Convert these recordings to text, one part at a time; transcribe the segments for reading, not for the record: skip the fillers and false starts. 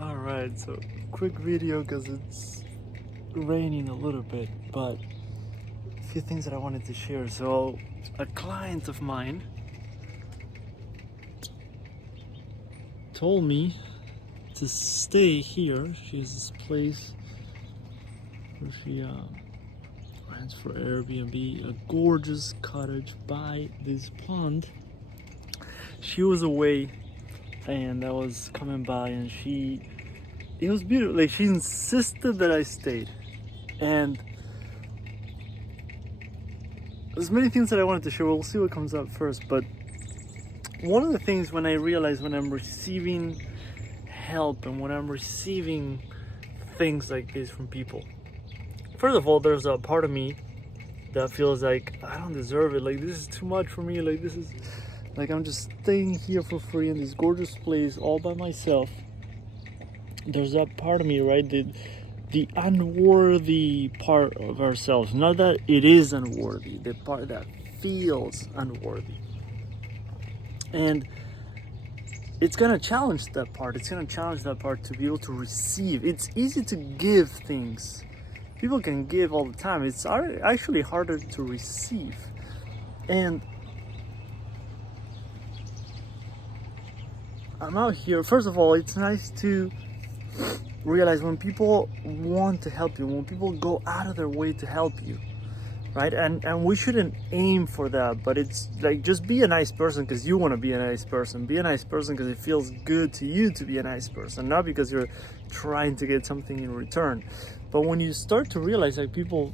Alright, so quick video because it's raining a little bit, but a few things that I wanted to share. So, a client of mine told me to stay here. She has this place where she rents for Airbnb, a gorgeous cottage by this pond. She was away and I was coming by and it was beautiful. Like, she insisted that I stayed. And there's many things that I wanted to share. We'll see what comes up first. But one of the things when I realize when I'm receiving help and when I'm receiving things like this from people, first of all, there's a part of me that feels like I don't deserve it. Like, this is too much for me. Like, this is like I'm just staying here for free in this gorgeous place all by myself. There's that part of me, right? The unworthy part of ourselves. Not that it is unworthy, the part that feels unworthy. And it's gonna challenge that part. It's gonna challenge that part to be able to receive. It's easy to give things. People can give all the time. It's actually harder to receive. And I'm out here. First of all, it's nice to realize when people want to help you, when people go out of their way to help you, right? And we shouldn't aim for that, but it's like, just be a nice person because you want to be a nice person. Be a nice person because it feels good to you to be a nice person, not because you're trying to get something in return. But when you start to realize like people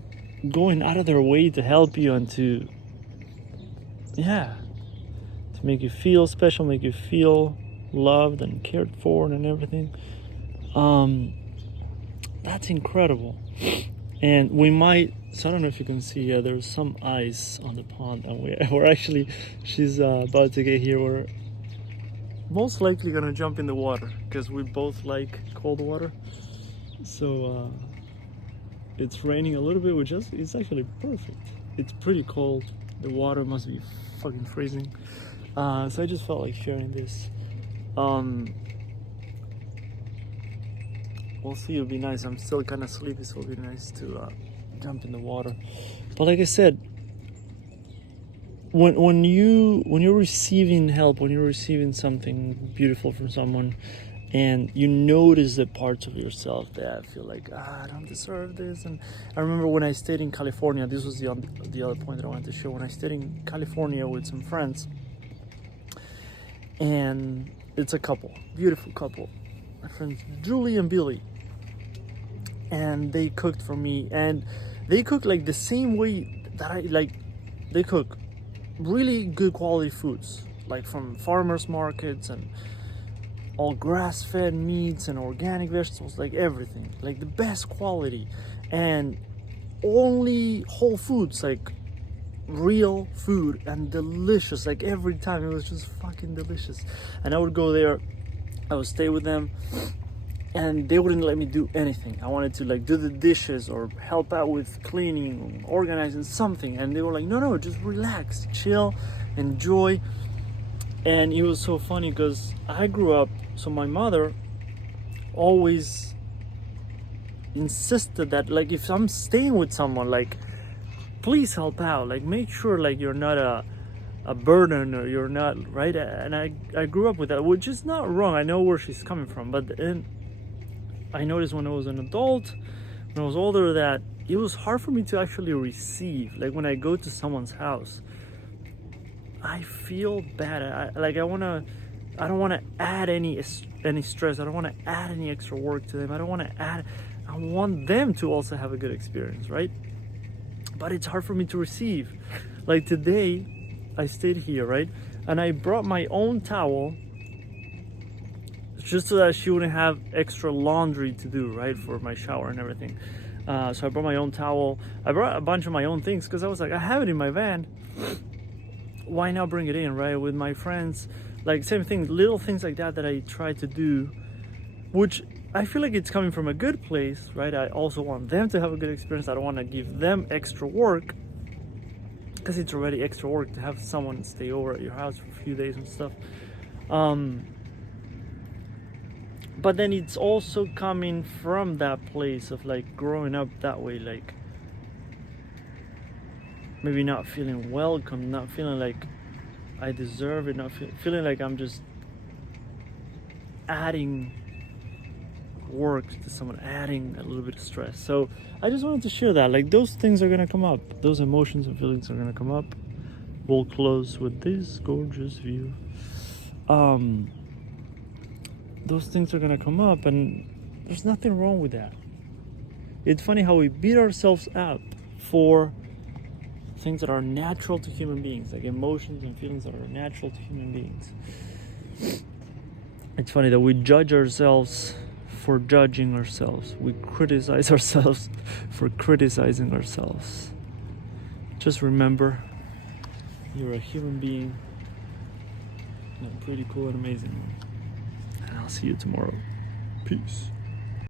going out of their way to help you and to make you feel special, make you feel loved and cared for and everything, that's incredible. And we might, so I don't know if you can see, there's some ice on the pond, and we're actually, she's about to get here. We're most likely gonna jump in the water because we both like cold water. So it's raining a little bit, which is, it's actually perfect. It's pretty cold. The water must be fucking freezing. So I just felt like sharing this. We'll see. It'll be nice. I'm still kind of sleepy, so it'll be nice to jump in the water. But like I said, when you're receiving help, when you're receiving something beautiful from someone, and you notice the parts of yourself that feel like, I don't deserve this. And I remember when I stayed in California. This was the other point that I wanted to show. When I stayed in California with some friends, and it's a couple, beautiful couple, my friends Julie and Billy, and they cooked for me, and they cook like the same way that I like. They cook really good quality foods, like from farmers markets, and all grass-fed meats and organic vegetables, like everything, like the best quality, and only whole foods, like real food, and delicious. Like every time it was just fucking delicious. And I would go there, I would stay with them, and they wouldn't let me do anything. I wanted to like do the dishes or help out with cleaning, organizing something, and they were like, no, just relax, chill, enjoy. And it was so funny because I grew up, so my mother always insisted that like if I'm staying with someone, like please help out, like make sure like you're not a burden, or you're not, right? And I grew up with that, which is not wrong. I know where she's coming from, but then I noticed when I was an adult, when I was older, that it was hard for me to actually receive. Like when I go to someone's house, I feel bad. I don't want to add any stress. I don't want to add any extra work to them. I want them to also have a good experience, right? But it's hard for me to receive. Like today, I stayed here, right? And I brought my own towel just so that she wouldn't have extra laundry to do, right? For my shower and everything. So I brought my own towel. I brought a bunch of my own things because I was like, I have it in my van. Why not bring it in, right? With my friends, like same thing, little things like that I try to do, which I feel like it's coming from a good place, right? I also want them to have a good experience. I don't want to give them extra work because it's already extra work to have someone stay over at your house for a few days and stuff. but then it's also coming from that place of like growing up that way, like maybe not feeling welcome, not feeling like I deserve it, not feeling like I'm just adding work to someone, adding a little bit of stress. So I just wanted to share that, like those things are gonna come up, those emotions and feelings are gonna come up. We'll close with this gorgeous view. Those things are gonna come up, and there's nothing wrong with that. It's funny how we beat ourselves up for things that are natural to human beings, like emotions and feelings that are natural to human beings. It's funny that we judge ourselves for judging ourselves. We criticize ourselves for criticizing ourselves. Just remember, you're a human being, and a pretty cool and amazing one. And I'll see you tomorrow. Peace.